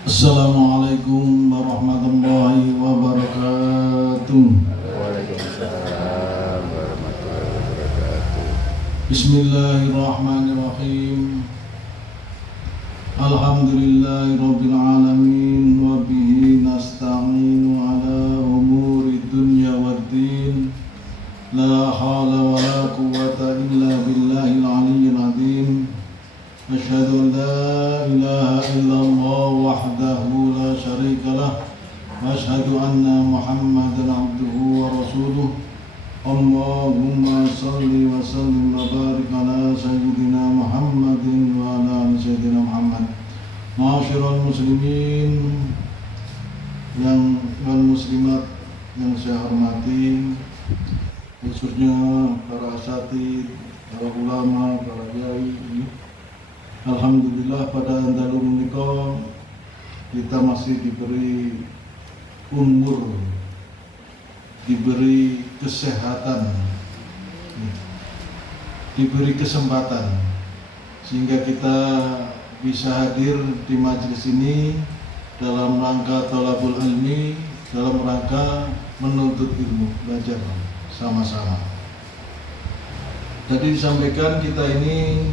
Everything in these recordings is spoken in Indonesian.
Assalamualaikum warahmatullahi wabarakatuh. Waalaikumsalam warahmatullahi wabarakatuh. Bismillahirrahmanirrahim. Alhamdulillahirabbil alamin wa bihi nasta'inu ala umuri dunya waddin. La haula wala quwwata illa billahil aliyyil azim. Asyhadu an la ilaha illallah wahdahu la syarika lah wa asyhadu anna Muhammadan abduhu wa rasuluh. Allahumma salli wa sallim wa barik ala sayyidina Muhammadin wa ala ali sayyidina Muhammad. Ma'asyiral muslimin dan muslimat yang saya hormati, khususnya para asatidz, para ulama, para kiai. Alhamdulillah pada dalu menika kita masih diberi umur, diberi kesehatan, diberi kesempatan sehingga kita bisa hadir di majelis ini dalam rangka thalabul ilmi, dalam rangka menuntut ilmu, belajar sama-sama. Tadi disampaikan kita ini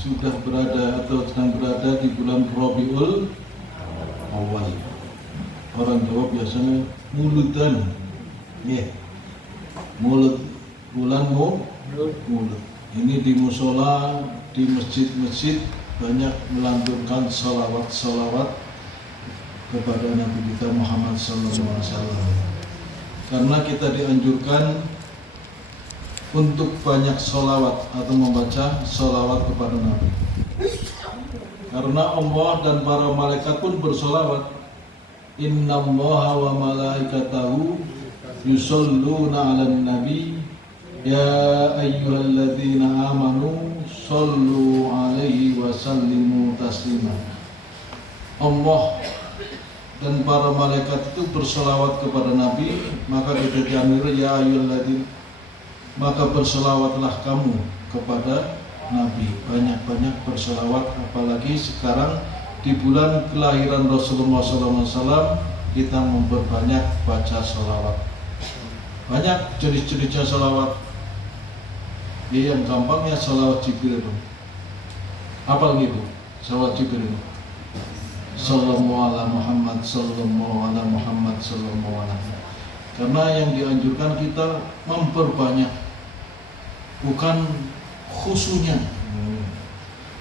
sudah berada atau sedang berada di bulan Rabiul Awal. Orang Jawa biasanya mulutan, mulut, bulan mulut. Ini di musola, di masjid-masjid banyak melantunkan salawat kepada Nabi kita Muhammad SAW. Karena kita dianjurkan untuk banyak sholawat atau membaca sholawat kepada Nabi. Karena Allah dan para malaikat pun bersholawat. Inna Allaha wa malaikatahu yusholluna 'alan nabi ya ayyuhalladzina amanu shollu 'alaihi wa sallimu taslima. Allah dan para malaikat itu bersolawat kepada Nabi, maka kita diambil ya ayyuhalladzina, maka berselawatlah kamu kepada Nabi, banyak-banyak berselawat. Apalagi sekarang di bulan kelahiran Rasulullah SAW, kita memperbanyak baca selawat. Banyak jenis-jenisnya selawat. Yang gampangnya selawat Jibril. Apa gitu? Selawat Jibril. Sallallahu ala Muhammad, sallallahu ala Muhammad, sallallahu ala. Karena yang dianjurkan kita memperbanyak, bukan khusunya,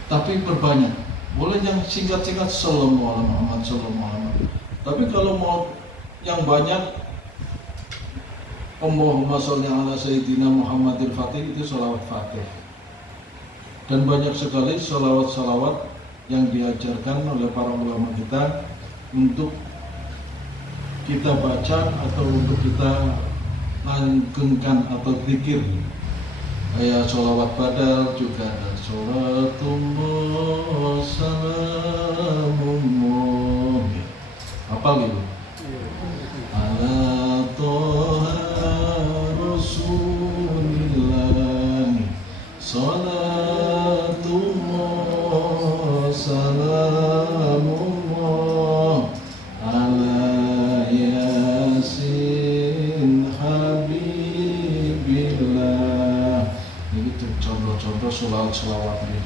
tapi perbanyak. Boleh yang singkat-singkat sallallahu alaihi Muhammad sallallahu alaihi. Tapi kalau mau yang banyak, Allahumma sholli ala sayyidina Muhammadil Fatih, itu sholawat Fatih. Dan banyak sekali sholawat-sholawat yang diajarkan oleh para ulama kita untuk kita baca atau untuk kita langgengkan atau zikir. Kayak sholawat badal juga ada. Sholatullah salamullah. Apa gitu? Ala toha rasulillah. Sholatullah salamullah. Contoh sholawat ini.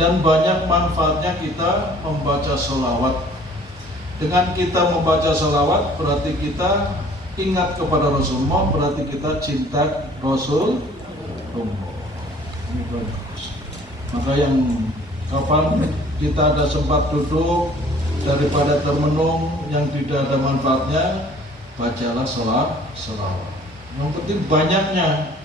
Dan banyak manfaatnya kita membaca sholawat. Dengan kita membaca sholawat berarti kita ingat kepada Rasulullah, berarti kita cinta Rasulullah. Ini bagus. Maka yang kapan kita ada sempat duduk, daripada termenung yang tidak ada manfaatnya, bacalah sholawat. Yang penting banyaknya,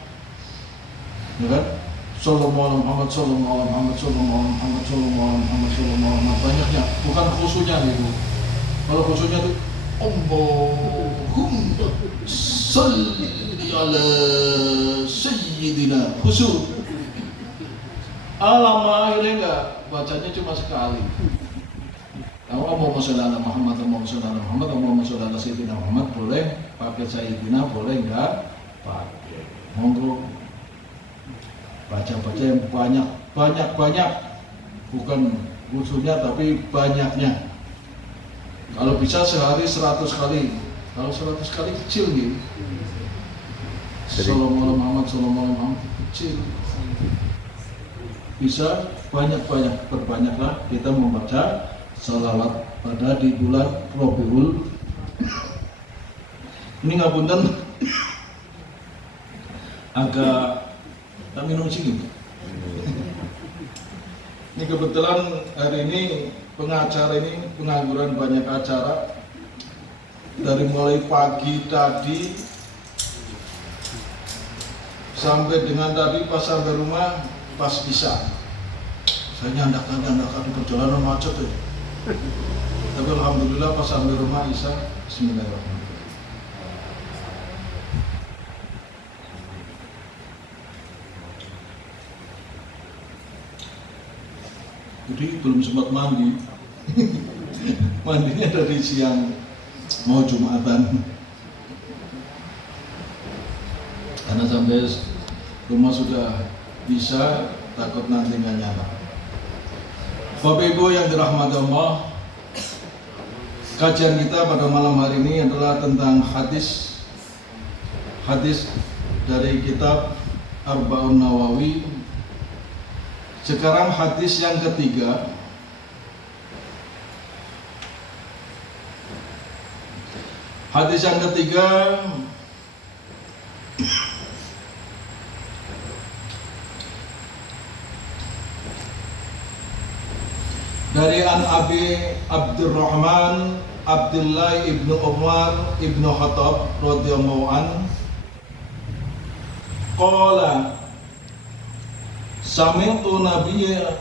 ya kan? Sallallahu alaihi Muhammad, sallallahu alaihi Muhammad, sallallahu alaihi Muhammad, sallallahu alaihi Muhammad, sallallahu alaihi Muhammad, banyaknya, bukan khususnya gitu. Kalau khususnya itu Allahumma sholli ala sayyidina, khusus. Lama akhirnya enggak, bacanya cuma sekali. Allahumma sholli ala Muhammad, Allahumma sholli ala Muhammad, Allahumma sholli ala sayyidina Muhammad, boleh pakai sayyidina, boleh enggak pakai. Monggo baca-baca yang banyak, bukan khususnya tapi banyaknya. Kalau bisa sehari 100 kali. Kalau 100 kali kecil gitu. Sallallahu Muhammad, sallallahu Muhammad kecil. Bisa banyak-banyak, perbanyaklah kita membaca salawat pada di bulan Rabiul. Ini ngapunten agak tak minum sini. Ini kebetulan hari ini pengacara ini pengangguran banyak acara dari mulai pagi tadi sampai dengan tadi pas sampai rumah pas isya. Saya nyandakan di perjalanan macet ya. Tapi alhamdulillah pas sampai rumah isya, bismillahirrahmanirrahim. Jadi belum sempat mandi. Mandinya dari siang mau Jumatan. Karena sampai rumah sudah bisa, takut nanti nggak nyala. Bapak Ibu yang dirahmati Allah, kajian kita pada malam hari ini adalah tentang hadis dari kitab Arba'un Nawawi. Sekarang hadis yang ketiga. Hadis yang ketiga dari An Abi Abdurrahman Abdullah ibnu Umar ibnu Khattab radhiyallahu an qala Sami'tu Nabiyya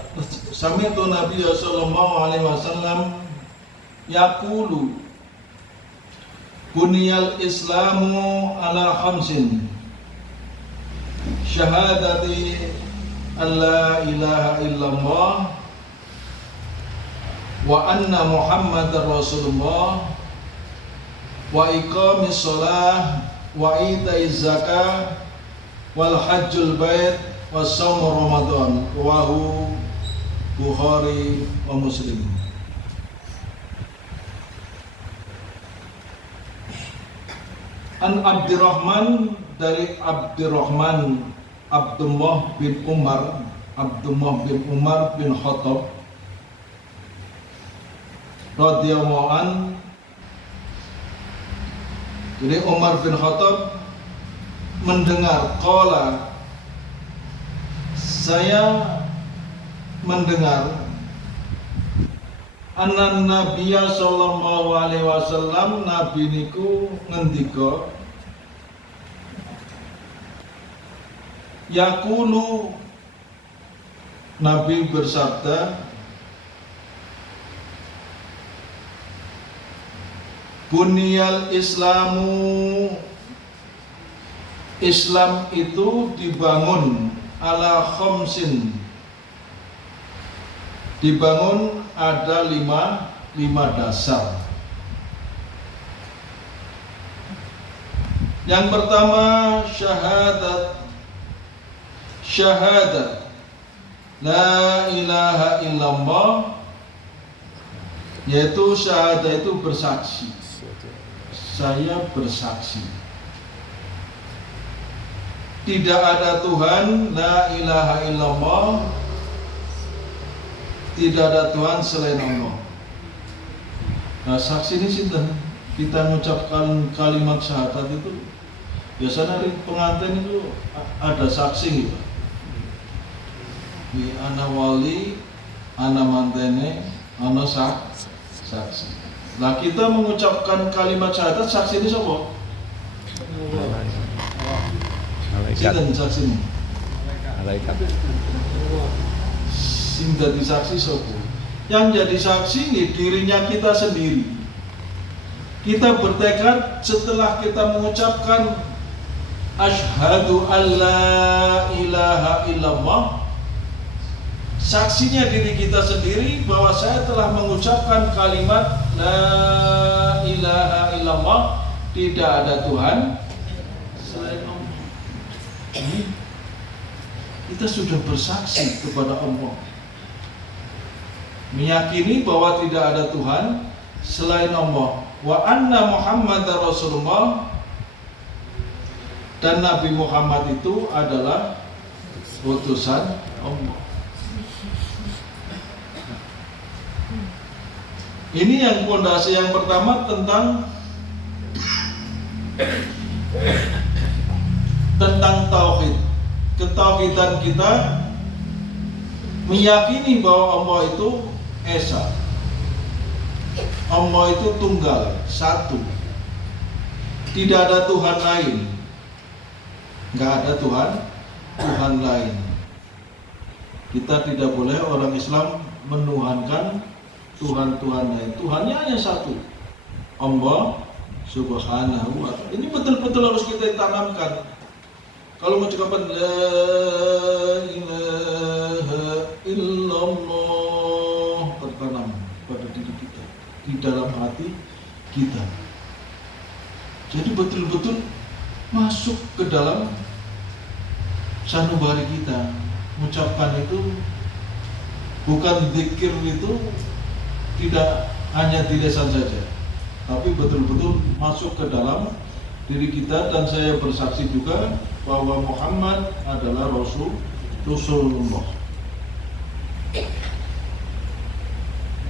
sallallahu alaihi wasallam yaqulu buniyal islamu ala khamsin syahadati alla ilaha illallah wa anna muhammadar rasulullah wa iqamis shalah wa itaiz zakah wal hajjul bait wa shaum ramadan rawahu Bukhari wa Muslim. An Abdurrahman dari Abdurrahman Abdullah bin Umar bin Khattab radhiyallahu an. Jadi Umar bin Khattab mendengar qala, saya mendengar anan Nabiya sallallahu alaihi wasallam, nabi niku ngendika yaqulu, nabi bersabda buniyal islamu, Islam itu dibangun ala khamsin, dibangun ada lima dasar. Yang pertama syahadat la ilaha illallah, yaitu syahadat itu bersaksi, saya bersaksi tidak ada Tuhan, la ilaha illallah, tidak ada Tuhan selain Allah. Nah, saksi ini sinten? Kita mengucapkan kalimat syahadat itu biasanya dari pengantin itu ada saksi gitu. Di ana wali, ana mantene, ana saksi. Nah, kita mengucapkan kalimat syahadat, saksi ini siapa? Sinten saksi ini? Malaikat. Sing dadi saksi sapa? Yang jadi saksi ini dirinya kita sendiri. Kita bertekad setelah kita mengucapkan asyhadu alla ilaha illallah, saksinya diri kita sendiri bahwa saya telah mengucapkan kalimat la ilaha illallah, tidak ada Tuhan selain Allah. Kita sudah bersaksi kepada Allah, meyakini bahwa tidak ada Tuhan selain Allah, wa anna Muhammadar Rasulullah, dan Nabi Muhammad itu adalah utusan Allah. Ini yang pondasi yang pertama tentang tauhid. Ketauhidan kita meyakini bahwa Allah itu esa, Allah itu tunggal, satu, tidak ada Tuhan lain, nggak ada Tuhan lain. Kita tidak boleh orang Islam menuhankan Tuhan-Tuhan lain. Tuhannya hanya satu, Allah Subhanahu wa ta'ala. Ini betul-betul harus kita tanamkan. Kalau mengucapkan la ilaha illallah, tertanam pada diri kita, di dalam hati kita. Jadi betul-betul masuk ke dalam sanubari kita. Mengucapkan itu bukan zikir, itu tidak hanya di lisan saja, tapi betul-betul masuk ke dalam diri kita. Dan saya bersaksi juga bahwa Muhammad adalah Rasulullah.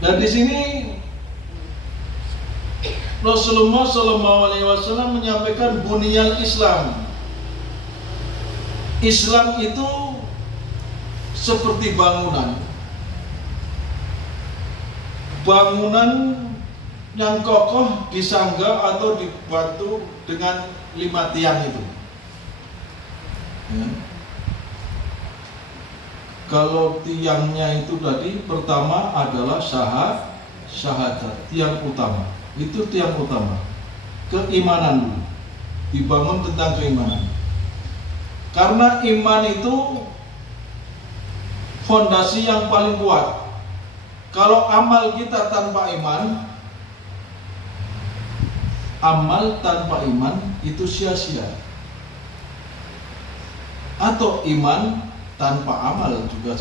Dan di sini Rasulullah SAW menyampaikan bunyal Islam. Islam itu seperti bangunan yang kokoh disangga atau dibantu dengan 5 tiang itu. Ya. Kalau tiangnya itu tadi pertama adalah syahadat, tiang utama. Itu tiang utama. Keimanan dulu. Dibangun tentang keimanan. Karena iman itu fondasi yang paling kuat. Kalau amal kita tanpa iman, amal tanpa iman itu sia-sia. Atau iman tanpa amal juga.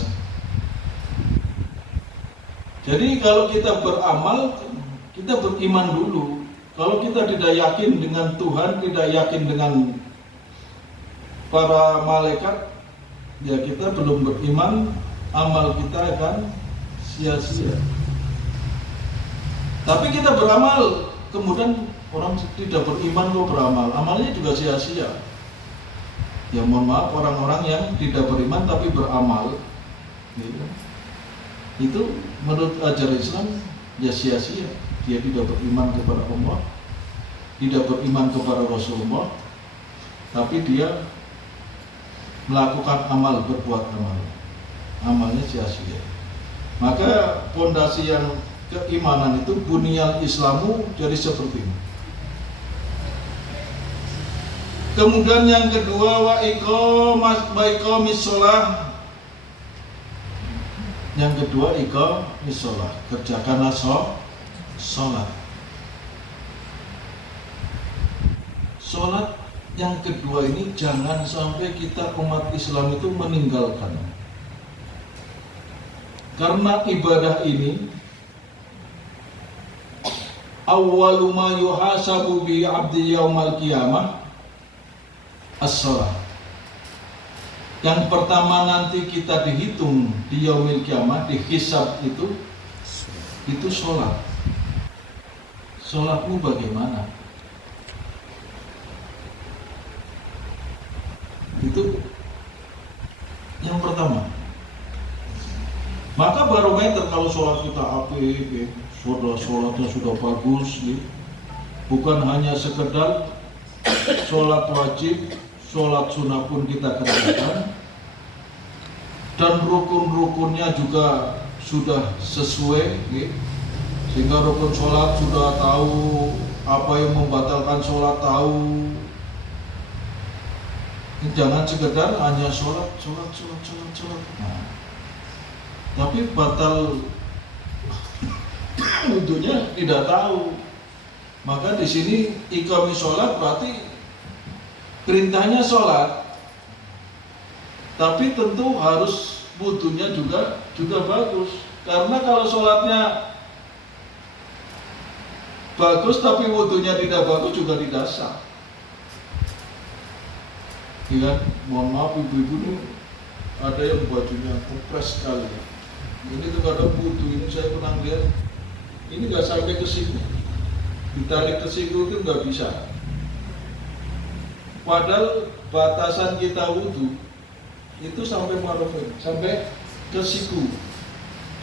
Jadi kalau kita beramal, kita beriman dulu. Kalau kita tidak yakin dengan Tuhan, tidak yakin dengan para malaikat, ya kita belum beriman, amal kita akan sia-sia. Tapi kita beramal, kemudian orang tidak beriman kok beramal, amalnya juga sia-sia. Ya mohon maaf, orang-orang yang tidak beriman tapi beramal, gitu, itu menurut ajaran Islam ya sia-sia. Dia tidak beriman kepada Allah, tidak beriman kepada Rasulullah, tapi dia melakukan amal, berbuat amal, amalnya sia-sia. Maka pondasi yang keimanan itu bunyal Islamu jadi seperti ini. Kemudian yang kedua wa iqamis shalah. Yang kedua iqamis shalah, kerjakanlah sholat. Sholat yang kedua ini jangan sampai kita umat Islam itu meninggalkan. Karena ibadah ini awwalu ma yuhasabu bi 'abdi yaumal qiyamah as-shalah. Yang pertama nanti kita dihitung di yaumil qiyamah, dihisab itu sholat. Sholatmu bagaimana? Itu yang pertama. Maka barometer kalau sholat kita apik, sholatnya sudah bagus, bukan hanya sekedar sholat wajib, sholat sunnah pun kita kerjakan, dan rukun-rukunnya juga sudah sesuai, sehingga rukun sholat sudah tahu, apa yang membatalkan sholat tahu. Jangan sekedar hanya sholat. Nah, tapi batal wudhunya tidak tahu. Maka di sini iqamis sholat berarti perintahnya sholat, tapi tentu harus wudhunya juga bagus. Karena kalau sholatnya bagus tapi wudunya tidak bagus juga tidak sah. Iya kan? Mohon maaf ibu-ibu nih, ada yang bajunya kompres sekali. Ini tuh kadang wudu ini saya pernah lihat, ini nggak sampai ke siku, ditarik ke siku itu nggak bisa. Padahal batasan kita wudu itu sampai marufin, sampai ke siku.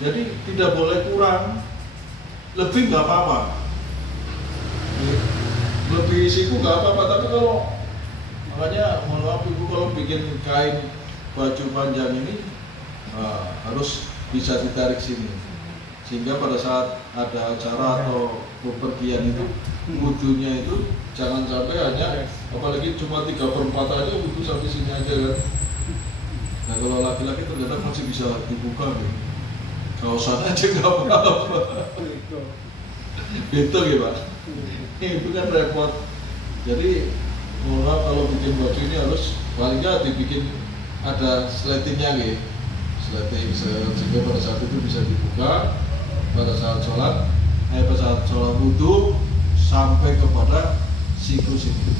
Jadi tidak boleh kurang, lebih nggak apa-apa. Lebih siku nggak apa-apa, tapi kalau makanya mohon maaf ibu kalau bikin kain baju panjang ini harus bisa ditarik sini, sehingga pada saat ada acara atau bepergian itu wudunya itu jangan sampai hanya, apalagi cuma 3/4 aja wudu sampai sini aja kan. Nah kalau laki-laki ternyata masih bisa dibuka nih, kaosan aja nggak apa-apa. Itu ya Pak, itu kan repot. Jadi mohon maaf kalau bikin baju ini harus paling nggak dibikin ada sletingnya gitu, sleting sehingga pada saat itu bisa dibuka pada saat sholat, pada saat sholat wudu sampai kepada siku-siku.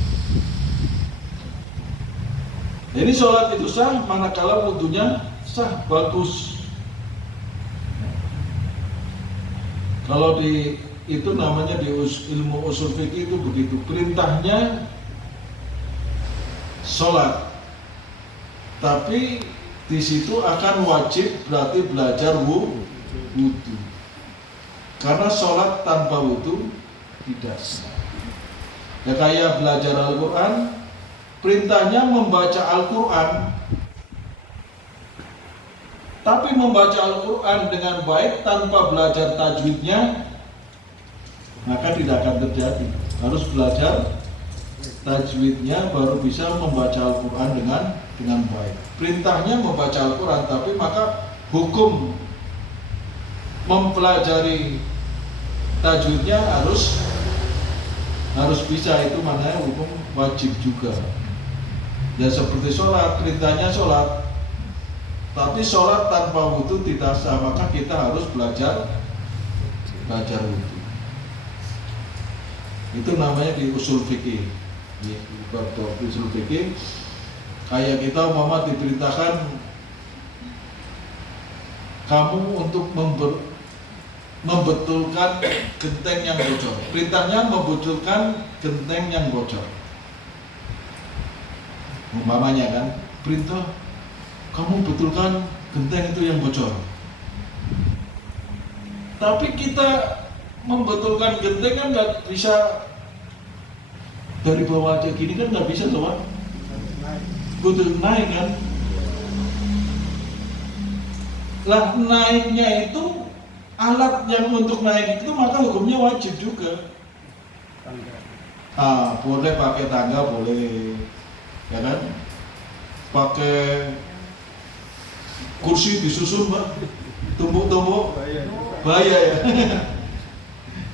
Jadi sholat itu sah manakala wudunya sah, bagus. Kalau di itu namanya di ilmu usul fikih itu begitu, perintahnya sholat, tapi di situ akan wajib berarti belajar wudu, karena sholat tanpa wudu tidak sah. Ya kayak belajar Al-Quran, perintahnya membaca Al-Quran, tapi membaca Al-Quran dengan baik tanpa belajar tajwidnya, maka tidak akan terjadi. Harus belajar tajwidnya baru bisa membaca Al-Quran dengan baik. Perintahnya membaca Al-Quran, tapi maka hukum mempelajari tajwidnya harus bisa, itu mana hukum wajib juga. Ya seperti sholat, perintahnya sholat, tapi sholat tanpa wudu tidak sah, maka kita harus belajar wudu. Itu namanya di usul fikih. Di bab usul fikih, kayak kita umpama diperintahkan kamu untuk membetulkan genteng yang bocor. Perintahnya membetulkan genteng yang bocor. Umpamanya kan, perintah kamu betulkan genteng itu yang bocor. Tapi kita membetulkan genteng kan nggak bisa dari bawah aja gini kan, nggak bisa teman. Kudu naik kan. Lah naiknya itu alat yang untuk naik itu maka hukumnya wajib juga. Boleh pakai tangga, boleh, ya kan? Pakai kursi disusun Mbak, tumbuk-tumbuk, bahaya ya.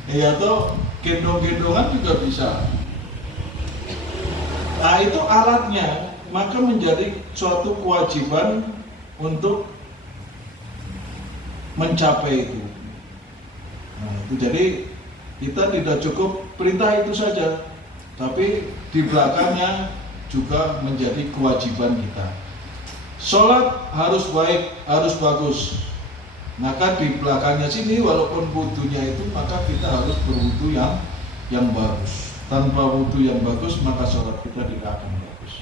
Ya atau gendong-gendongan juga bisa. Nah itu alatnya, maka menjadi suatu kewajiban untuk mencapai itu. Nah, itu jadi kita tidak cukup perintah itu saja, tapi di belakangnya juga menjadi kewajiban kita. Sholat harus baik, harus bagus. Maka di belakangnya sini walaupun wudunya itu, maka kita harus berwudu yang bagus. Tanpa wudu yang bagus maka sholat kita tidak akan bagus.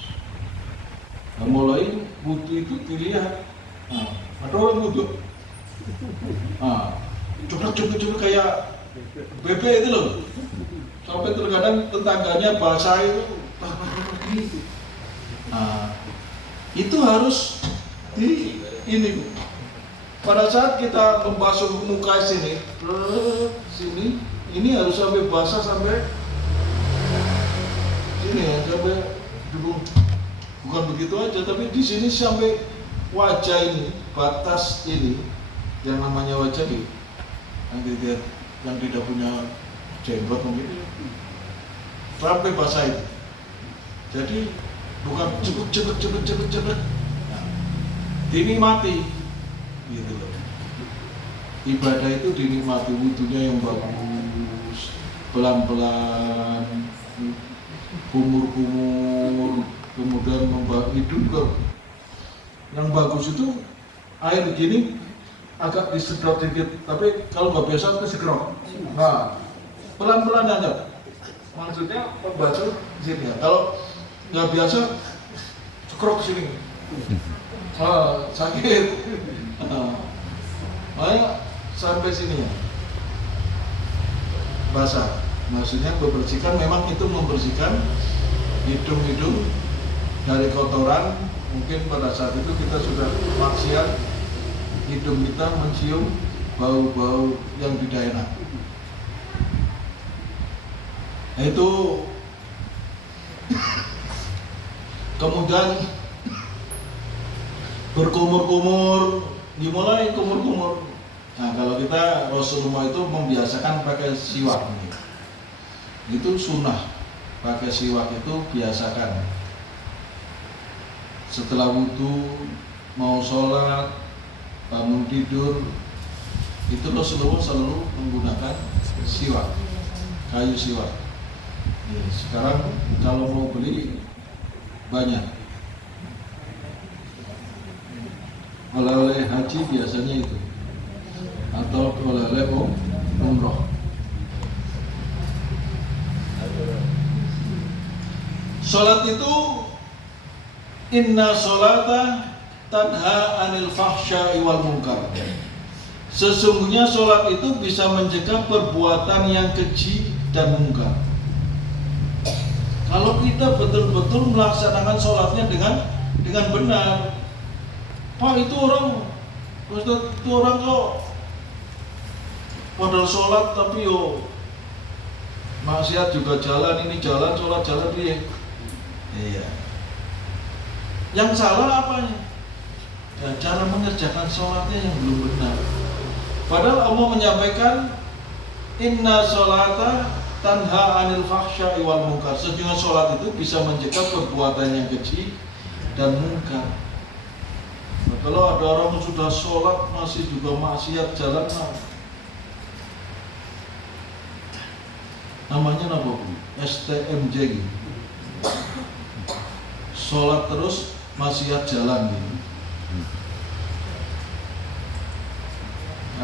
Nah, mulai wudu itu dilihat. Ada orang wudu, cuplik kayak bebek itu loh. Sampai terkadang tetangganya basah itu. Itu harus ini. Pada saat kita membasuh muka sini, ini harus sampai basah sampai sini ya, sampai dulu. Bukan begitu aja, tapi di sini sampai wajah ini, batas ini, yang namanya wajah ini, yang tidak punya jenggot mungkin, sampai basah itu. Jadi bukan cepet, dinikmati, gitu loh. Ibadah itu dinikmati, wudunya yang bagus, pelan-pelan, kumur-kumur, kemudian hidup. Yang bagus itu air gini agak disedot sedikit, tapi kalau nggak biasa itu segerok. Nah, pelan-pelan aja. Maksudnya membaca sini ya. Kalau nggak biasa, segerok sini. Sakit. Makanya sampai sini ya. Basah. Maksudnya membersihkan, memang itu membersihkan hidung-hidung dari kotoran. Mungkin pada saat itu kita sudah maksiat, hidung kita mencium bau-bau yang tidak enak. Itu kemudian berkumur-kumur, dimulai kumur-kumur. Nah, kalau kita Rasulullah itu membiasakan pakai siwak. Itu sunnah, pakai siwak itu biasakan. Setelah wudhu, mau sholat, bangun tidur, itu Rasulullah selalu menggunakan siwak, kayu siwak. Sekarang kalau mau beli banyak. Oleh-oleh haji biasanya itu, atau oleh-oleh umroh. Sholat itu inna sholata tanha anil fahsya'i wal munkar. Sesungguhnya sholat itu bisa mencegah perbuatan yang keji dan mungkar. Kalau kita betul-betul melaksanakan sholatnya dengan benar. Pak, itu orang kok padahal sholat tapi maksiat juga jalan, ini jalan, sholat jalan dia. Iya. Yang salah apanya? Ya, cara mengerjakan sholatnya yang belum benar. Padahal Allah menyampaikan inna sholata tanha anil fahsya'i wal munkar. Sesungguhnya sholat itu bisa mencegah perbuatan yang keji dan mungkar. Nah, kalau ada orang yang sudah sholat masih juga maksiat jalan, namanya apa Bu? STMJ gitu. Sholat terus maksiat jalan gitu.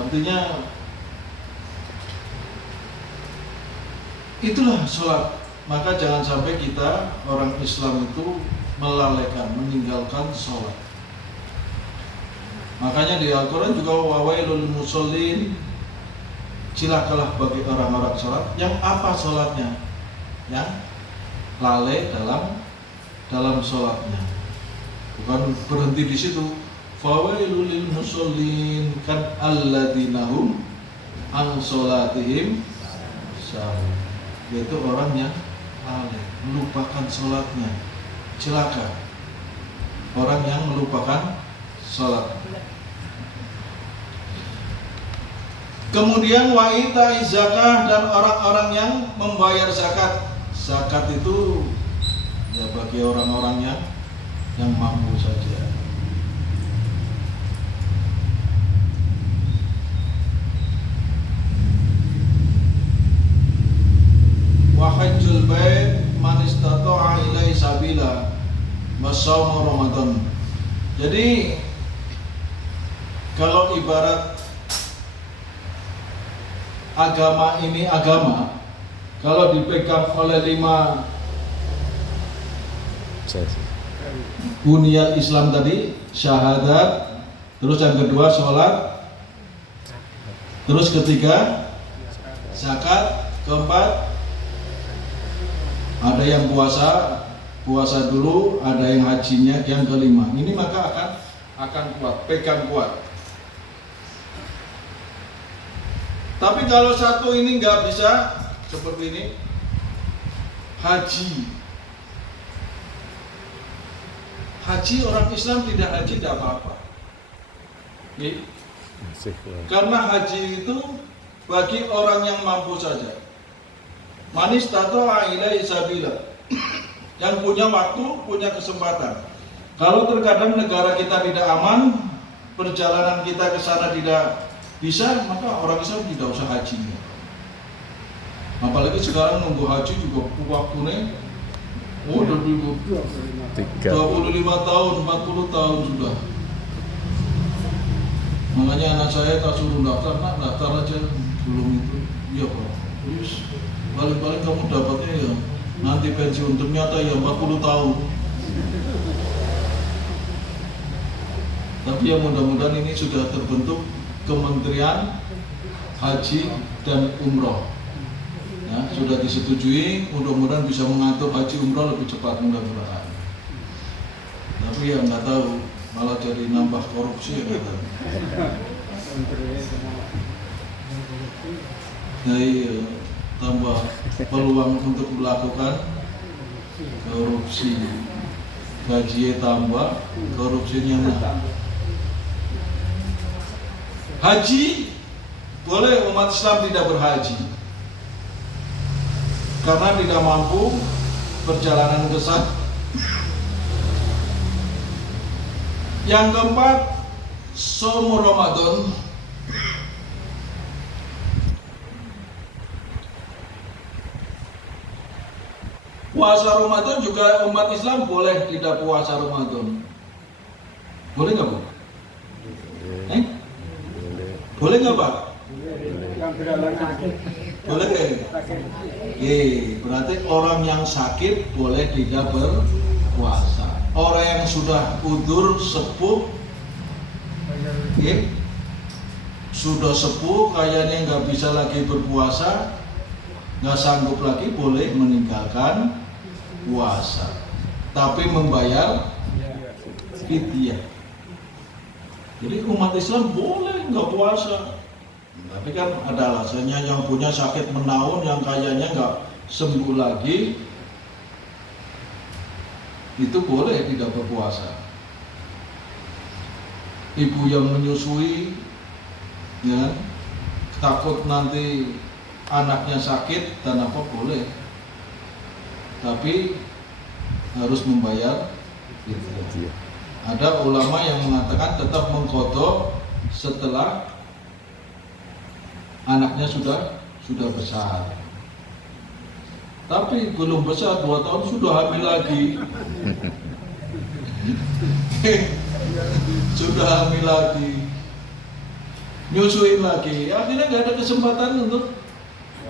Artinya itulah sholat. Maka jangan sampai kita orang Islam itu melalaikan, meninggalkan sholat. Makanya di Al-Quran juga wawailul musallin, cilakalah bagi orang-orang sholat. Yang apa sholatnya? Yang lalai dalam sholatnya. Bukan berhenti di situ. Fawailul musallin kan alladzinahum an sholatihim sahun. Yaitu orang yang lalai, melupakan sholatnya. Celaka orang yang melupakan sholat. Kemudian wa ita'i zakah, dan orang-orang yang membayar zakat. Zakat itu ya bagi orang-orang yang mampu saja. Wa hajjul bait man istata'a ilaihi sabila wa shaum Ramadan. Jadi kalau ibarat agama ini agama, kalau dipegang oleh 5 bunyat Islam tadi, syahadat, terus yang kedua sholat, terus ketiga zakat, keempat ada yang puasa dulu, ada yang hajinya, yang kelima. Ini maka akan kuat, pegang kuat. Tapi kalau satu ini nggak bisa seperti ini, haji orang Islam tidak haji tidak apa-apa. Karena haji itu bagi orang yang mampu saja. Manis tato ilaihi sabila, yang punya waktu, punya kesempatan. Kalau terkadang negara kita tidak aman, perjalanan kita ke sana tidak bisa, maka orang Islam tidak usah haji. Apalagi sekarang nunggu haji juga waktunya udah 3 25 tahun, 40 tahun sudah. Makanya anak saya tak suruh daftar, nak daftar aja belum itu. Iya Pak, yes. Paling-paling kamu dapatnya ya nanti pensiun, ternyata ya 40 tahun. Tapi ya mudah-mudahan ini sudah terbentuk Kementerian Haji dan Umroh. Ya, sudah disetujui, mudah-mudahan bisa mengatur haji umroh lebih cepat mudah-mudahan. Tapi ya nggak tahu, malah jadi nambah korupsi ya nggak tahu. Nah, iya, tambah peluang untuk melakukan korupsi, gaji tambah, korupsinya nah. Haji boleh umat Islam tidak berhaji karena tidak mampu perjalanan ke sana. Yang keempat, Shaum Ramadan. Puasa Ramadan juga umat Islam boleh tidak puasa Ramadan. Boleh nggak Bu? Boleh nggak Pak? Boleh. Oke, berarti orang yang sakit boleh tidak berpuasa. Orang yang sudah udzur sepuh, sudah sepuh, kayaknya nggak bisa lagi berpuasa, nggak sanggup lagi, boleh meninggalkan puasa, tapi membayar fidyah. Jadi umat Islam boleh nggak puasa. Tapi kan ada alasannya, yang punya sakit menaun, yang kayaknya nggak sembuh lagi, itu boleh tidak berpuasa. Ibu yang menyusui, ya, takut nanti anaknya sakit dan apa, boleh. Tapi harus membayar fidyah. Ada ulama yang mengatakan tetap mengqadha setelah anaknya sudah besar. Tapi belum besar, 2 tahun sudah hamil lagi. Sudah hamil lagi, nyusuin lagi, akhirnya nggak ada kesempatan untuk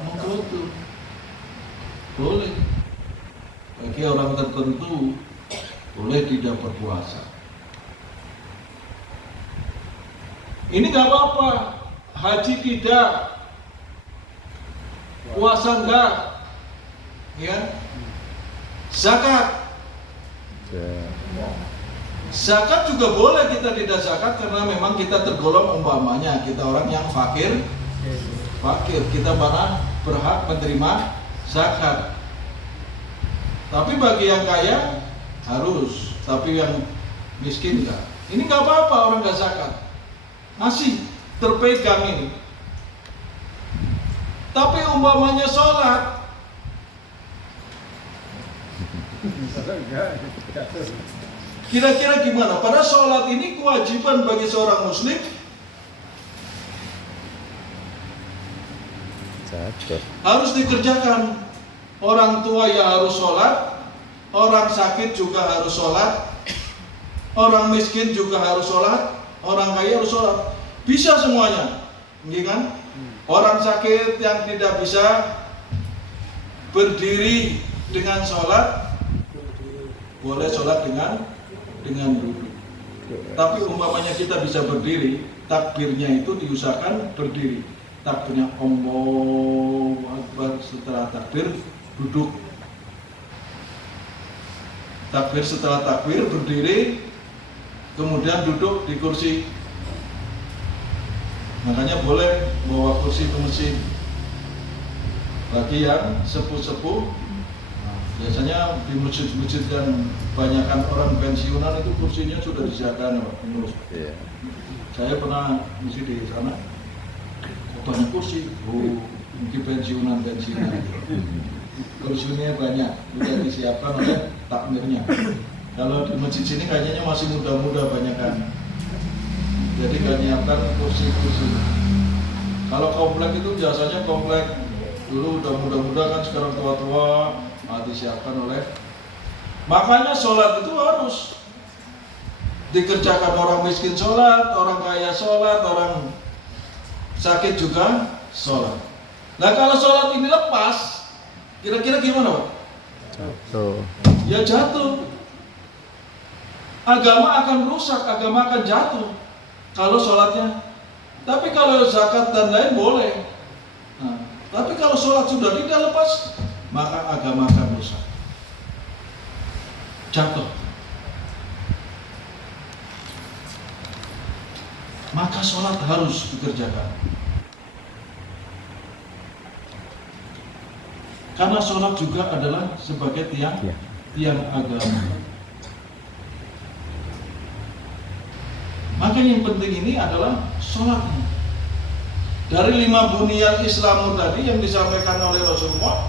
mengqadha. Boleh bagi orang tertentu, boleh tidak berpuasa. Ini nggak apa-apa, haji tidak, puasa enggak, ya. Zakat juga boleh kita tidak zakat karena memang kita tergolong, umpamanya kita orang yang fakir, kita mana berhak menerima zakat. Tapi bagi yang kaya harus, tapi yang miskin enggak. Ini nggak apa-apa orang nggak zakat, masih terpegang ini. Tapi umpamanya sholat, kira-kira gimana? Pada sholat ini kewajiban bagi seorang muslim, harus dikerjakan. Orang tua ya harus sholat, orang sakit juga harus sholat, orang miskin juga harus sholat, orang kaya harus sholat. Bisa semuanya, kan? Orang sakit yang tidak bisa berdiri dengan sholat, boleh sholat dengan duduk. Tapi umpamanya kita bisa berdiri, takbirnya itu diusahakan berdiri. Takbirnya Allahu Akbar, setelah takbir duduk. Takbir setelah takbir berdiri, kemudian duduk di kursi. Makanya boleh bawa kursi ke masjid. Bagi yang sepuh-sepuh, biasanya di masjid-masjid yang banyakkan orang pensiunan itu kursinya sudah disediakan, Pak Pengurus. Saya pernah misi di sana, banyak kursi. Mungkin pensiunan. Kursinya banyak, sudah disiapkan oleh takmirnya. Kalau di masjid sini kayaknya masih muda-muda banyakkan. Jadi nggak nyiapkan kursi-kursi. Kalau komplek itu biasanya komplek Dulu udah muda-muda kan, sekarang tua-tua, disiapkan oleh. Makanya sholat itu harus dikerjakan, orang miskin sholat, orang kaya sholat, orang sakit juga sholat. Nah kalau sholat ini lepas, kira-kira gimana Pak? Jatuh. Ya jatuh. Agama akan rusak, agama akan jatuh kalau sholatnya. Tapi kalau zakat dan lain boleh. Nah, tapi kalau sholat sudah tidak lepas, maka agama akan rusak, jatuh. Maka sholat harus dikerjakan. Karena sholat juga adalah sebagai tiang agama. Maka yang penting ini adalah sholatnya. Dari 5 bunyan Islam tadi yang disampaikan oleh Rasulullah,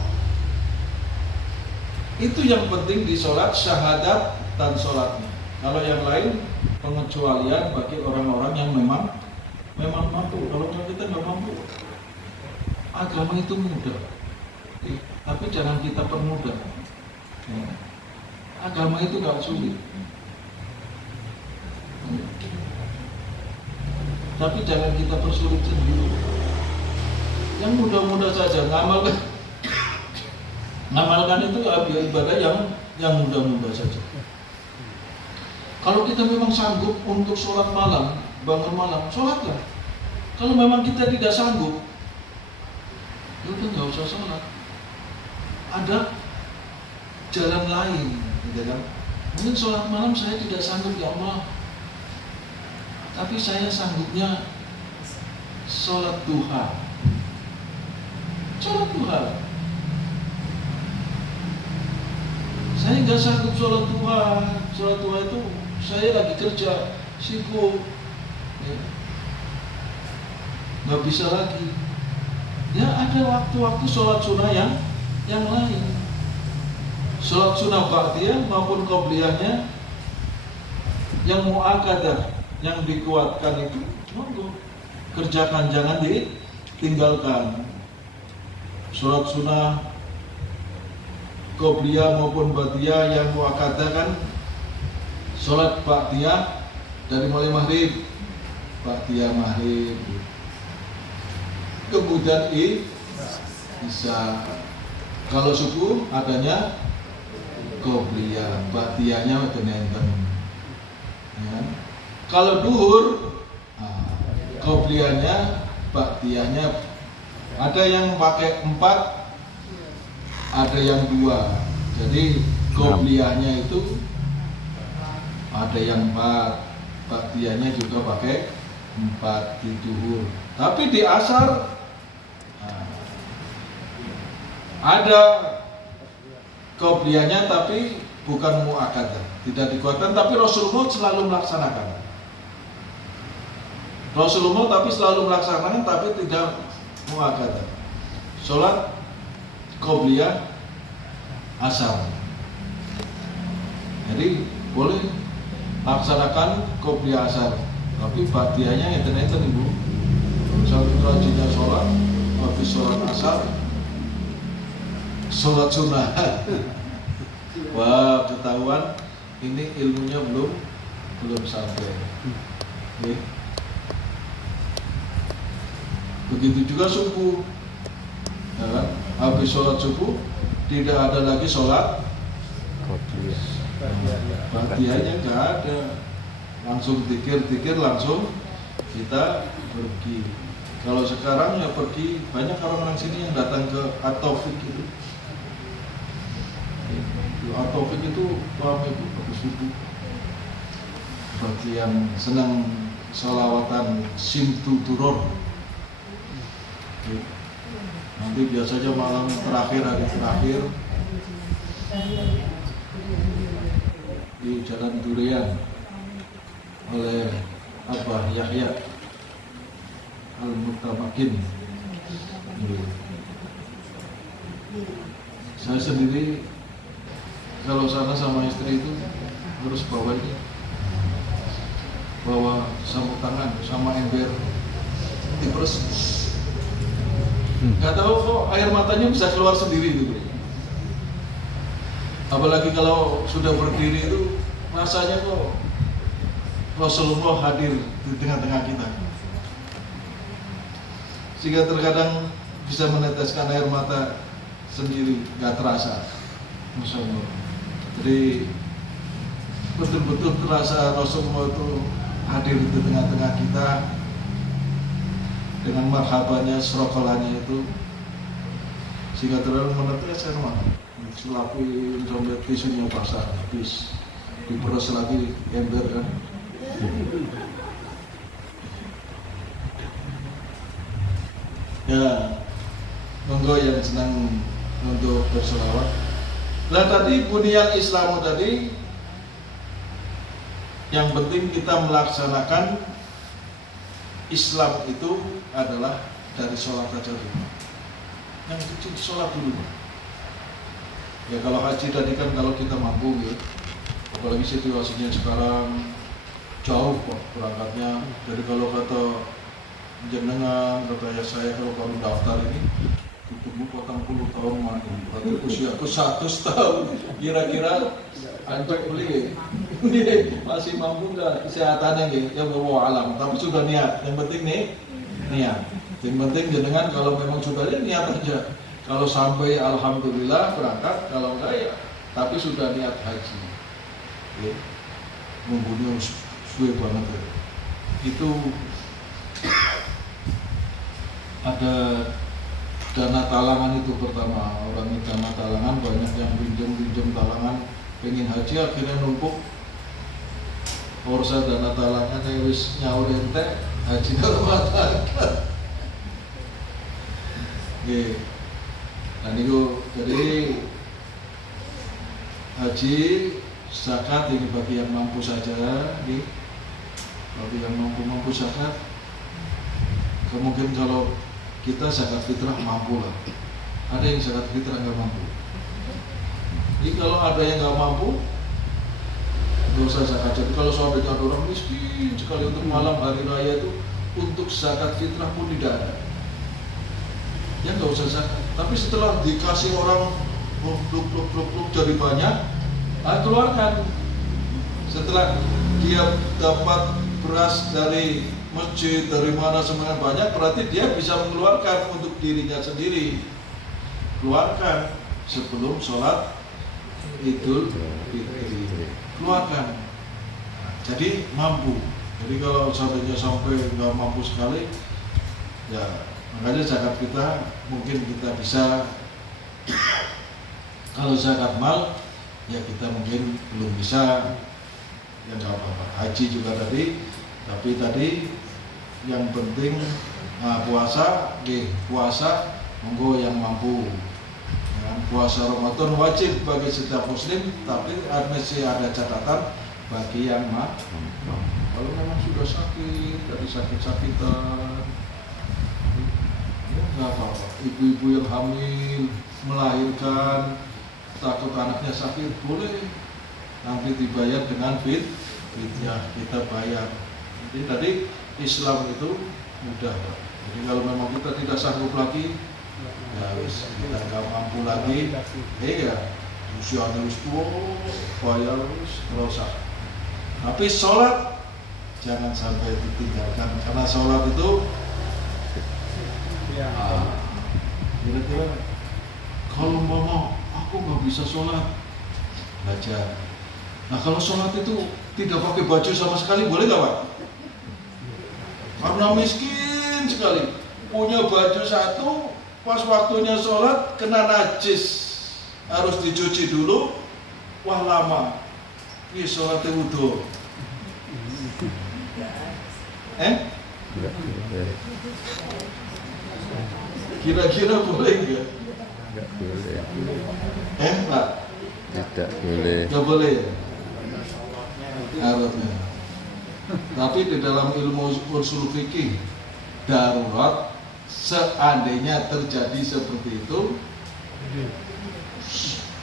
itu yang penting di sholat, syahadat dan sholatnya. Kalau yang lain pengecualian bagi orang-orang yang memang mampu. Kalau kita nggak mampu, agama itu mudah, tapi jangan kita permudah. Agama itu nggak sulit, tapi jangan kita persulit sendiri. Yang mudah-mudah saja, ngamalkan itu ibadah yang mudah-mudah saja. Kalau kita memang sanggup untuk sholat malam, bangun malam, sholatlah. Kalau memang kita tidak sanggup, ya udah nggak usah sholat. Ada jalan lain, gitu kan? Mungkin sholat malam saya tidak sanggup, ya Allah. Tapi saya sanggupnya sholat duha. Sholat duha. Saya nggak sanggup sholat duha. Sholat duha itu saya lagi kerja, sibuk, nggak bisa lagi. Ya ada waktu-waktu sholat sunnah yang lain. Sholat sunnah ba'diyah maupun qobliyahnya yang mu'akadah, yang dikuatkan itu monggo kerjakan, jangan ditinggalkan. Sholat sunnah qobliyah maupun ba'diyah yang mu'akadah kan, sholat ba'diyah dari mulai maghrib, ba'diyah maghrib, kemudian isya. Kalau subuh adanya qobliyah, ba'diyahnya nenten. Ya. Kalau duhur, qobliyahnya, ba'diyahnya ada yang pakai 4, ada yang 2. Jadi qobliyahnya itu ada yang 4, ba'diyahnya juga pakai 4 di duhur. Tapi di asar ada qobliyahnya tapi bukan mu'akadah, tidak dikuatkan, tapi Rasulullah selalu melaksanakan. Tapi tidak mu'akadah. Sholat qobliyah asar. Jadi boleh laksanakan qobliyah asar, tapi ba'diyahnya enten-enten Ibu. Satu rajinnya sholat, habis sholat asar, sholat sunnah. Wah, ketahuan ini ilmunya belum sampai. Okay. Begitu juga subuh, ya kan? Habis sholat subuh tidak ada lagi sholat ba'diyahnya, nggak ada, langsung tikir langsung kita pergi. Kalau sekarang ya pergi, banyak orang-orang sini yang datang ke At-Taufik itu. At-Taufik itu ramai itu habis subuh. Bagi yang senang sholawatan Simtu Turor, nanti biasanya malam terakhir, hari terakhir di Jalan Durian oleh Yahya Al-Mutamakin. Saya sendiri kalau sana sama istri itu harus bawa sabuk tangan sama ember diperes. Nggak tahu kok air matanya bisa keluar sendiri itu. Apalagi kalau sudah berdiri itu rasanya kok Rasulullah hadir di tengah-tengah kita. Sehingga terkadang bisa meneteskan air mata sendiri, nggak terasa. Masya Allah. Jadi betul-betul terasa Rasulullah itu hadir di tengah-tengah kita dengan marhabannya, serokolannya itu, sehingga terlalu menetes air mata. Selapin sampai tisunya basah, habis diperes lagi ember kan. Ya, monggo yang senang untuk berselawat. Nah tadi bunyal Islamu tadi, yang penting kita melaksanakan Islam itu adalah dari sholat aja dulu. Yang kecil sholat dulu. Ya kalau haji tadi kan kalau kita mampu ya, apalagi situasinya sekarang jauh kok berangkatnya. Jadi kalau kata jenengan, kata ya saya kalau baru daftar ini ditunggu 40 tahun mati, berarti usiaku 100 tahun. Kira-kira anjak beli masih mampu nggak kesehatannya gitu? Ya bawa alam, tapi sudah niat. Yang penting nih niat. Yang penting jenengan kalau memang sudah niat aja. Kalau sampai alhamdulillah berangkat, kalau enggak ya tapi sudah niat haji. Ya, nunggunya suwe banget ya. Itu ada dana talangan itu pertama, orang ini dana talangan banyak yang pinjam talangan pengen haji akhirnya numpuk ursa dana talangan wis nyaur ente haji kalau mata. Oke. Dan itu jadi haji zakat ini bagi yang mampu saja, nih. Bagi yang mampu zakat. Kemungkinan kalau kita zakat fitrah mampu lah. Ada yang zakat fitrah nggak mampu. Jadi kalau ada yang nggak mampu, nggak usah zakat. Jadi kalau seandainya ada orang miskin sekali untuk malam hari raya itu untuk zakat fitrah pun tidak ada. Ya nggak usah zakat. Tapi setelah dikasih orang pluk jadi banyak, keluarkan. Setelah dia dapat beras dari masjid, dari mana semuanya banyak, berarti dia bisa mengeluarkan untuk dirinya sendiri. Keluarkan sebelum sholat Idul Fitri. Keluarkan. Jadi mampu. Jadi kalau sampai nggak mampu sekali, ya makanya zakat kita mungkin kita bisa. Kalau zakat mal, ya kita mungkin belum bisa. Ya nggak apa-apa. Haji juga tadi. Tapi tadi yang penting puasa, puasa monggo yang mampu. Ya, puasa Ramadan wajib bagi setiap muslim, tapi masih ada catatan bagi yang mampu. Kalau memang sudah sakit, dari sakit-sakitan, ya nggak apa-apa. Ibu-ibu yang hamil, melahirkan, takut anaknya sakit, boleh. Nanti dibayar dengan fidyah, kita bayar. Jadi tadi Islam itu mudah, Pak. Jadi kalau memang kita tidak sanggup lagi, ya wis kita nggak mampu lagi, ya usia harus tua, bayar terus. Tapi sholat jangan sampai ditinggalkan, karena sholat itu kira-kira kalau mau aku nggak bisa sholat, belajar. Nah kalau sholat itu tidak pakai baju sama sekali, boleh nggak Pak? Karena miskin sekali, punya baju satu, pas waktunya sholat kena najis, harus dicuci dulu, wah lama, ini sholatnya wudu. Kira-kira boleh nggak? Nggak boleh. Pak? Tidak boleh. Nggak boleh ya? Harusnya. Tapi di dalam ilmu usul fikih, darurat seandainya terjadi seperti itu,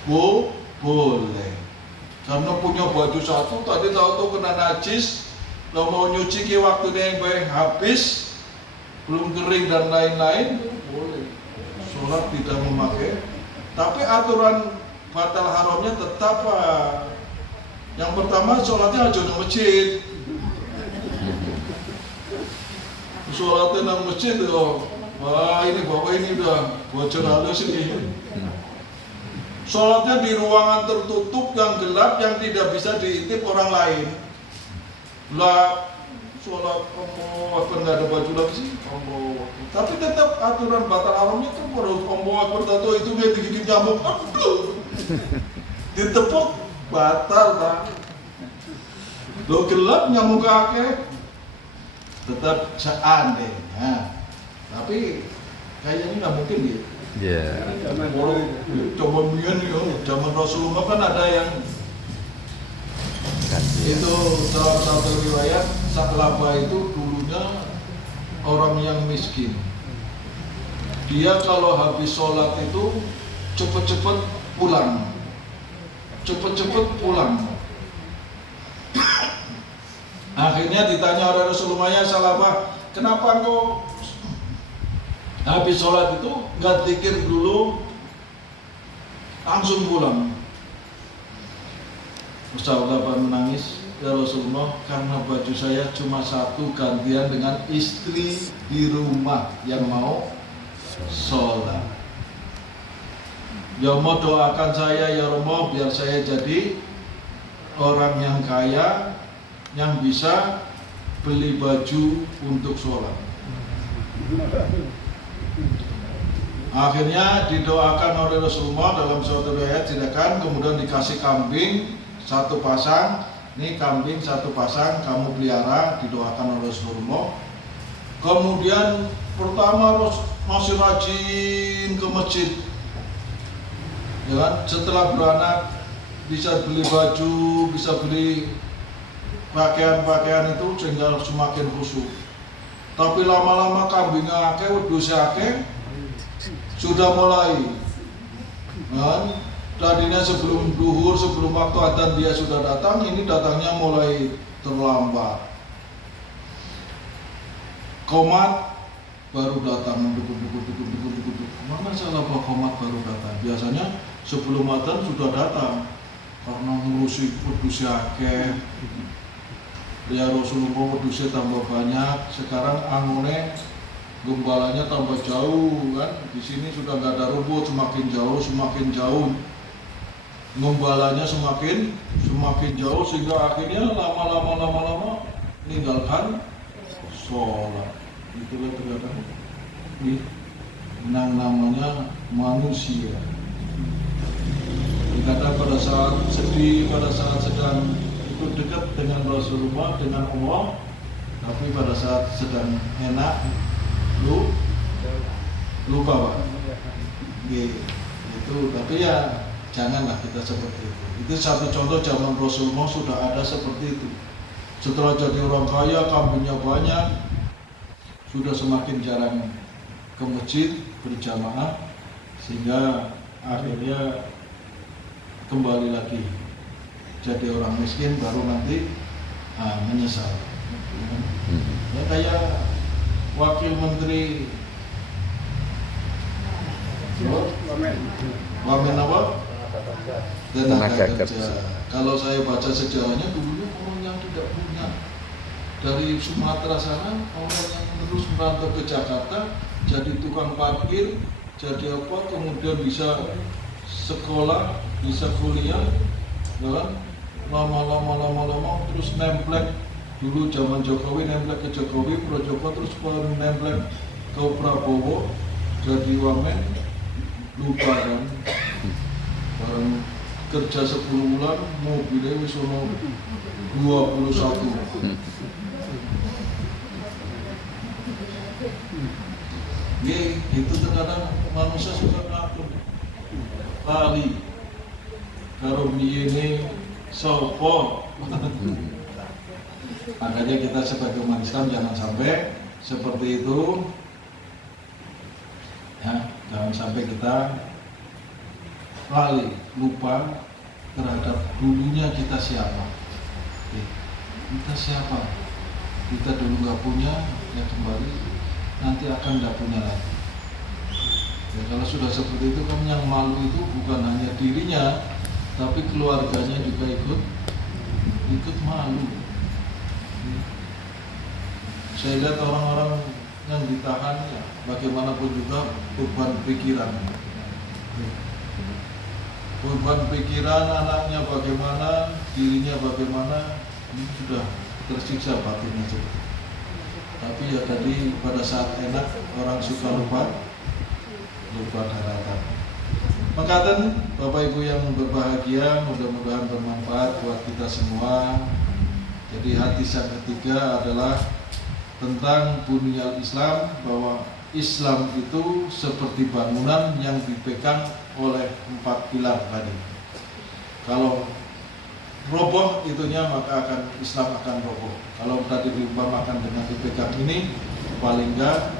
boleh. Karena punya baju satu, tadi tahu-tahu kena najis, kalau mau nyuci ke waktunya yang baik habis, belum kering dan lain-lain, boleh. tidak memakai. Tapi aturan batal haramnya tetap yang pertama sholatnya aja di masjid. Sholatnya di masjid wah ini bapak ini udah bocor halus ini. Sholatnya di ruangan tertutup yang gelap yang tidak bisa diintip orang lain. Lah sholat Allahu Akbar nggak ada baju lagi sih. Allahu Akbar. Tapi tetap aturan batal haramnya kan harus Allahu Akbar tato itu dia digigit nyamuk. Ditepuk batal Pak. Lo gelap nyamuk akeh. Tetap seandainya. Tapi kayaknya nggak mungkin gitu. Ya. Coba mungkin ya, zaman Rasulullah kan ada yang itu dalam satu riwayat Sa'labah itu dulunya orang yang miskin. Dia kalau habis sholat itu cepet-cepet pulang. Akhirnya ditanya oleh Rasulullah, ya Sa'labah, kenapa engkau habis sholat itu nggak zikir dulu langsung pulang? Sa'labah menangis, ya Rasulullah, karena baju saya cuma satu gantian dengan istri di rumah yang mau sholat. Ya Allah doakan saya ya Allah biar saya jadi orang yang kaya yang bisa beli baju untuk sholat. Akhirnya didoakan oleh Rasulullah dalam suatu riwayat silakan, kemudian dikasih kambing satu pasang. Ini kambing satu pasang kamu pelihara, didoakan oleh Rasulullah. Kemudian pertama masih rajin ke masjid, ya kan? Setelah beranak bisa beli baju, bisa beli pakaian-pakaian itu sehingga semakin khusyuk. Tapi lama-lama kambingnya akeh, wedhusnya akeh, sudah mulai kan? Tadinya sebelum duhur, sebelum waktu adzan dia sudah datang, ini datangnya mulai terlambat. Qomat baru datang, dukun. Mana salah bahwa qomat baru datang? Biasanya sebelum adzan sudah datang karena ngurusi wedhusnya akeh. Ya Rasulullah wedhusnya tambah banyak, sekarang angune gembalanya tambah jauh kan, di sini sudah nggak ada rumput, semakin jauh, gembalanya semakin jauh sehingga akhirnya lama-lama meninggalkan sholat. Itulah terkadang namanya manusia. Kadang pada saat sedih, pada saat sedang itu dekat dengan Rasulullah, dengan Allah, tapi pada saat sedang enak lupa Pak. Gitu. Tapi ya janganlah kita seperti itu. Itu satu contoh zaman Rasulullah sudah ada seperti itu. Setelah jadi orang kaya, kambingnya banyak, sudah semakin jarang ke masjid berjamaah, sehingga akhirnya kembali lagi jadi orang miskin, baru nanti menyesal. Ya kayak wakil menteri Wamen apa? Tenaga kerja. Kalau saya baca sejarahnya dulunya orang yang tidak punya, dari Sumatera sana orang yang terus merantau ke Jakarta jadi tukang parkir, jadi apa, kemudian bisa sekolah, bisa kuliah, kan? Lama terus nemplek. Dulu zaman Jokowi nemplek ke Jokowi, Pro Joko, terus nemplek ke Prabowo, jadi wamen, lupa kan. Barang kerja 10 bulan, mobilnya wis ono 21. Itu terkadang manusia suka ngatur lali karo ini sopo. Makanya kita sebagai umat Islam jangan sampai seperti itu ya, jangan sampai kita lali, lupa terhadap dulunya kita siapa. Kita dulu nggak punya, ya kembali nanti akan nggak punya lagi. Ya, kalau sudah seperti itu kan yang malu itu bukan hanya dirinya, tapi keluarganya juga ikut malu. Saya lihat orang-orang yang ditahan, ya, bagaimanapun juga beban pikiran. Beban pikiran anaknya bagaimana, dirinya bagaimana, ini sudah tersiksa batinnya juga. Tapi ya tadi pada saat enak orang suka lupa daratan. Maka Bapak Ibu yang berbahagia, mudah-mudahan bermanfaat buat kita semua. Jadi hadis yang ketiga adalah tentang bunyal Islam, bahwa Islam itu seperti bangunan yang dipegang oleh 4 pilar tadi. Kalau roboh itunya maka Islam akan roboh. Kalau tadi diumpamakan dengan dipegang ini, paling enggak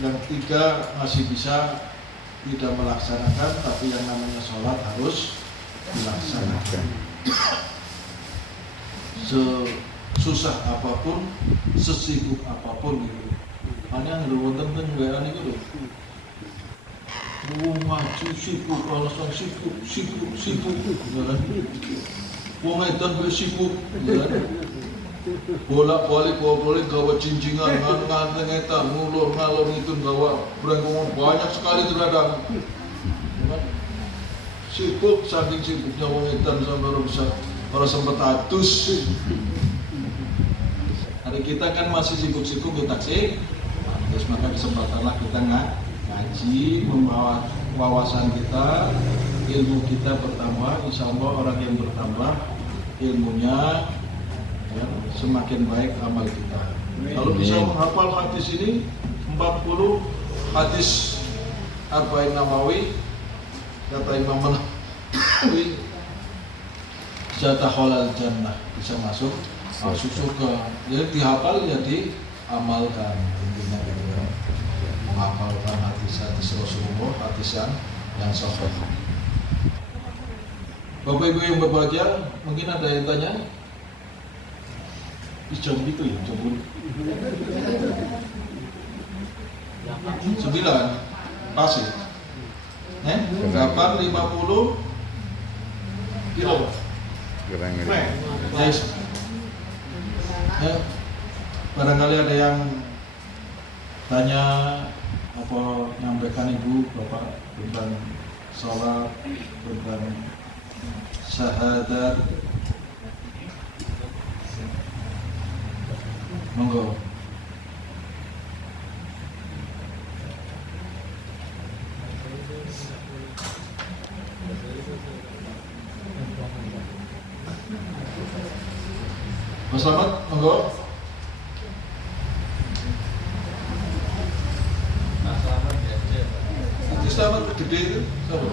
yang 3 masih bisa tidak melaksanakan, tapi yang namanya sholat harus dilaksanakan. Sesusah apapun, sesibuk apapun gitu. Hanya yang wonten teng WA niku lho. Ngaji sibuk, alasan sibuk. Wong edan wis sibuk, bolak-balik gawa cincingan, nganteng etan, ngulur ngalor itu gawa berengkungan banyak sekali terkadang. Sibuk, saking sibuknya wong edan sampai orang sempat atus. Hari kita kan masih sibuk-sibuk di taksi, terus maka kesempatanlah kita ngaji, membawa wawasan kita, ilmu kita bertambah. Insya Allah orang yang bertambah ilmunya, ya, semakin baik amal kita. Kalau bisa menghafal hadis ini 40 hadis Arba'in Nawawi, kata Imam Nawawi, jatahul jannah, bisa masuk surga. Jadi dihafal, ya diamalkan. Intinya gitu ya, menghafalkan hadis-hadis Rasulullah, hadis yang sahih. Bapak Ibu yang berbahagia, mungkin ada yang tanya? Jam gitu ya, jam 9 pasir, 850 kilo. Yes. Ya, barangkali ada yang tanya apa, nyampaikan Ibu Bapak tentang sholat, tentang syahadat. Monggo. Mas Slamet, monggo. Itu Slamet gede itu, siapa?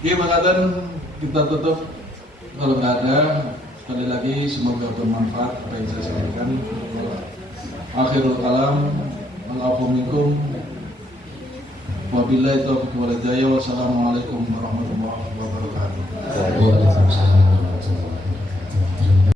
Oke, makatan kita tutup. Kalau nggak ada, sekali lagi semoga bermanfaat apa yang saya sampaikan. Akhirul kalam, Assalamualaikum wabillahi taufiq wal hidayah. Wassalamualaikum warahmatullahi wabarakatuh. Waalaikumsalam.